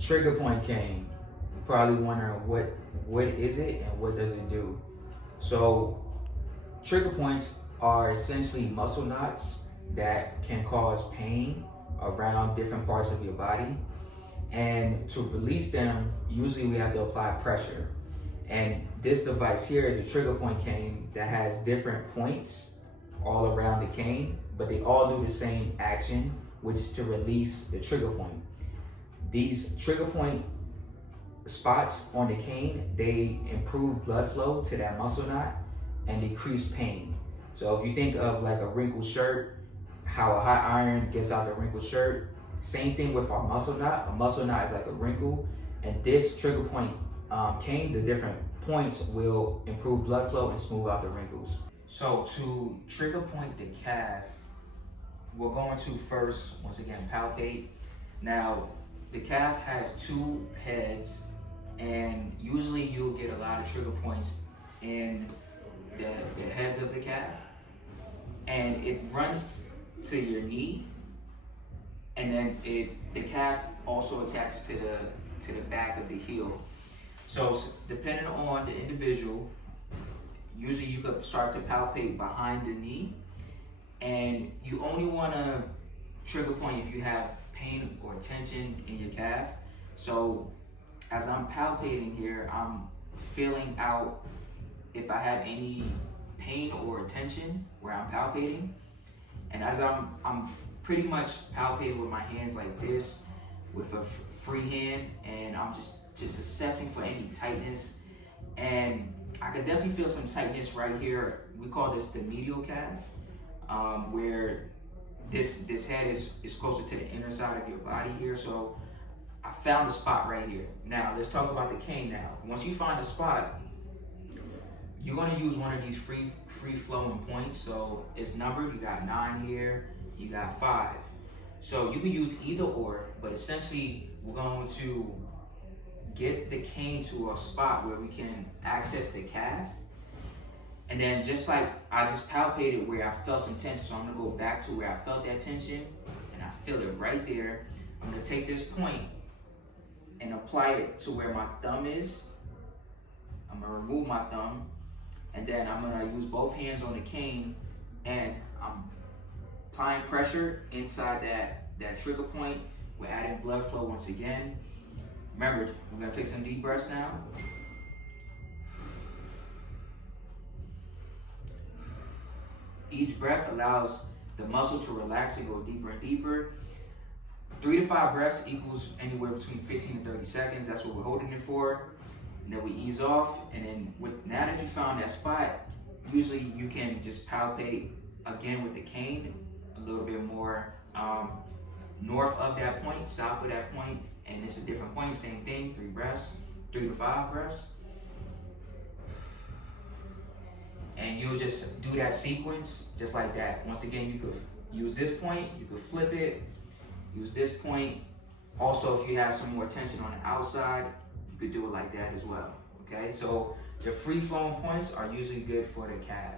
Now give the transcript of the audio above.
Trigger point cane. You're probably wondering what is it and what does it do. So trigger points are essentially muscle knots that can cause pain around different parts of your body. And to release them, usually we have to apply pressure. And this device here is a trigger point cane that has different points all around the cane, but they all do the same action, which is to release the trigger point. These trigger point spots on the cane, they improve blood flow to that muscle knot and decrease pain. So if you think of like a wrinkled shirt, how a hot iron gets out the wrinkled shirt, same thing with our muscle knot. A muscle knot is like a wrinkle, and this trigger point cane, the different points will improve blood flow and smooth out the wrinkles. So to trigger point the calf, we're going to first, once again, palpate. Now, the calf has two heads, and usually you'll get a lot of trigger points in the heads of the calf, and it runs to your knee, and then the calf also attaches to the back of the heel. So depending on the individual, usually you could start to palpate behind the knee, and you only want to trigger point if you have pain or tension in your calf. So as I'm palpating here, I'm feeling out if I have any pain or tension where I'm palpating. And as I'm pretty much palpating with my hands like this, with a free hand, and I'm just assessing for any tightness. And I could definitely feel some tightness right here. We call this the medial calf, where this head is closer to the inner side of your body here. So I found the spot right here. Now let's talk about the cane now. Once you find a spot, you're gonna use one of these free flowing points. So it's numbered, you got 9 here, you got 5. So you can use either or, but essentially we're going to get the cane to a spot where we can access the calf. And then just like I just palpated where I felt some tension, so I'm gonna go back to where I felt that tension, and I feel it right there. I'm gonna take this point and apply it to where my thumb is. I'm gonna remove my thumb, and then I'm gonna use both hands on the cane, and I'm applying pressure inside that trigger point. We're adding blood flow once again. Remember, we're gonna take some deep breaths now. Each breath allows the muscle to relax and go deeper and deeper. 3 to 5 breaths equals anywhere between 15 to 30 seconds. That's what we're holding it for. And then we ease off. And then now that you found that spot, usually you can just palpate again with the cane a little bit more north of that point, south of that point, and it's a different point, same thing, 3 breaths, 3 to 5 breaths. And you'll just do that sequence just like that. Once again, you could use this point, you could flip it, use this point. Also, if you have some more tension on the outside, you could do it like that as well, okay? So the free flowing points are usually good for the calf.